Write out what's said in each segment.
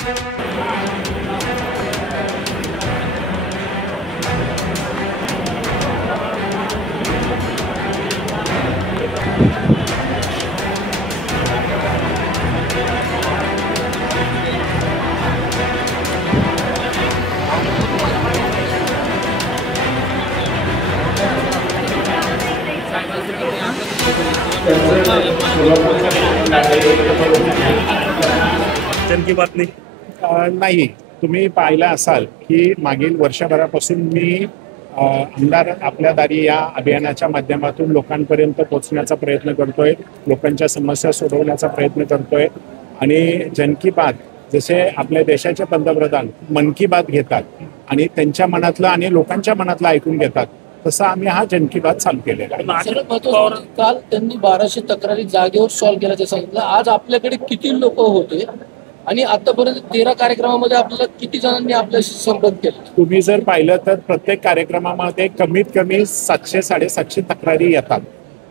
जन की बात नाही, तुम्ही पाहिलं असाल की मागील वर्षभरापासून मी आमदार आपल्या दारी या अभियानाच्या माध्यमातून लोकांपर्यंत पोहोचण्याचा प्रयत्न करतोय, लोकांच्या समस्या सोडवण्याचा प्रयत्न करतोय आणि जन की बात जसे आपल्या देशाचे पंतप्रधान मन की बात घेतात आणि त्यांच्या मनातलं आणि लोकांच्या मनातलं ऐकून घेतात, तसं आम्ही हा जन की बात चालू केलेला आहे. काल त्यांनी 1200 तक्रारी जागेवर सॉल्व्ह केल्याचं सांगितलं. आज आपल्याकडे किती लोक होते आणि आतापर्यंत 13 कार्यक्रमामध्ये आपल्याला किती जणांनी आपल्याशी संपर्क केला? तुम्ही जर पाहिलं तर प्रत्येक कार्यक्रमामध्ये कमीत कमी 700-750 तक्रारी येतात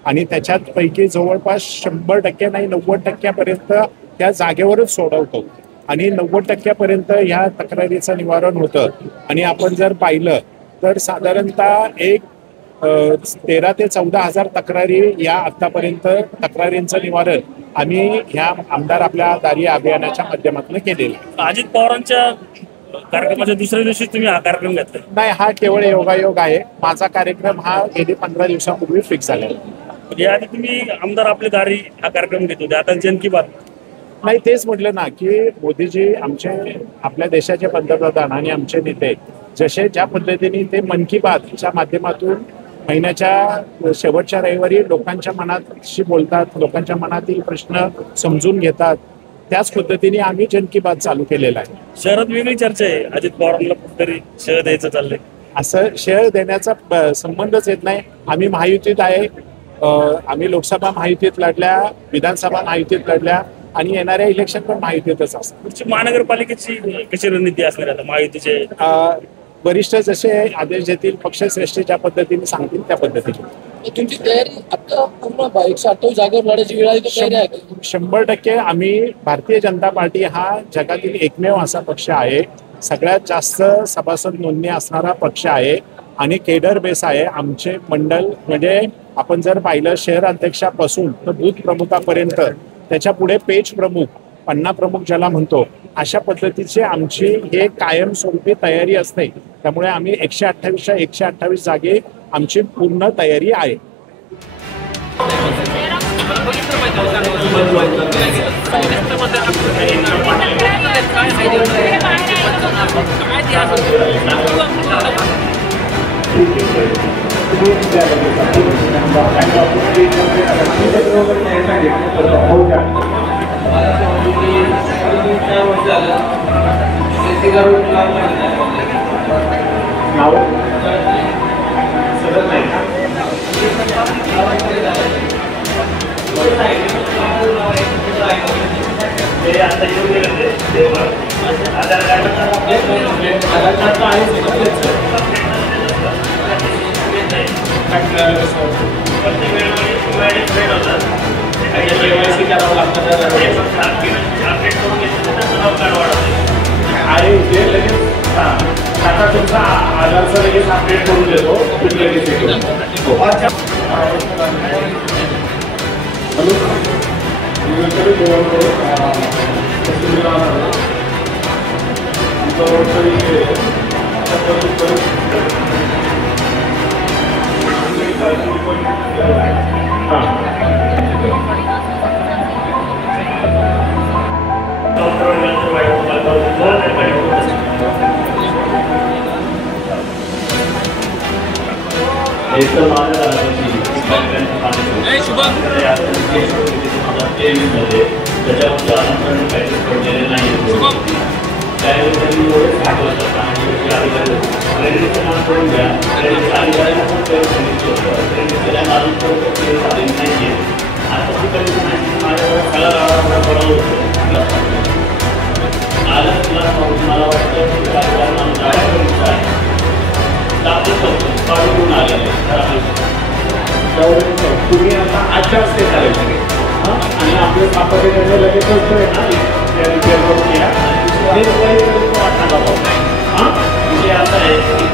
आणि त्याच्यात पैकी जवळपास 100% नाही 90% त्या जागेवरच सोडवतो आणि 90% ह्या तक्रारीचं निवारण होतं. आणि आपण जर पाहिलं तर साधारणतः 13 ते 14 हजार तक्रारी या आतापर्यंत तक्रारींचं निवारण आम्ही ह्या आमदार आपल्या दारी अभियानाच्या माध्यमातून केलेलं आहे. अजित पवारांच्या कार्यक्रमाच्या दुसऱ्या दिवशी तुम्ही हा कार्यक्रम घेतला? नाही, हा केवळ योगायोग आहे. माझा कार्यक्रम हा गेली 15 दिवसांपूर्वी फिक्स झालेला. याआधी तुम्ही आमदार आपल्या दारी हा कार्यक्रम घेत होते, आता जन की बात नाही. तेच म्हटलं ना की मोदीजी आमचे आपल्या देशाचे पंतप्रधान आणि आमचे नेते जसे ज्या पद्धतीने ते मन की बातच्या माध्यमातून महिन्याच्या शेवटच्या रविवारी लोकांच्या मनाशी बोलतात, लोकांच्या मनातील प्रश्न समजून घेतात, त्याच पद्धतीने आम्ही जन की बात चालू केलेला आहे. शहरात वेगळी चर्चा आहे, अजित पवारांना कुठेतरी शह द्यायचं चाललंय. असं शह देण्याचा संबंधच येत नाही. आम्ही महायुतीत आहे, आम्ही लोकसभा महायुतीत लढल्या, विधानसभा महायुतीत लढल्या आणि येणाऱ्या इलेक्शन पण महायुतीतच असतात. पुढची महानगरपालिकेची कशी रणनीती असणार आता महायुतीचे? वरिष्ठ जसे आदेश देतील, पक्षश्रेष्ठी ज्या पद्धतीने सांगतील त्या पद्धतीने. तुमची तयारी आता पूर्ण 128 जागेवर लढायची वेळ आहे? 100% आम्ही भारतीय जनता पार्टी हा जगातील एकमेव असा पक्ष आहे, सगळ्यात जास्त सभासद नोंदणी असणारा पक्ष आहे आणि केडर बेस आहे. आमचे मंडल म्हणजे आपण जर पाहिलं शहर अध्यक्षापासून तर बूथ प्रमुखापर्यंत, त्याच्या पुढे पेज प्रमुख, पन्ना प्रमुख ज्याला म्हणतो, अशा पद्धतीची आमची हे कायमस्वरूपी तयारी असते. त्यामुळे आम्ही 128च्या 128 जागे आमची पूर्ण तयारी आहे. आणि जे लगेच आता तुमचा आधारचा लगेच अपडेट करून देतो. तुम्ही आता आजच्या असते झाले आणि आपले सापडे लगेच विषय असा आहे की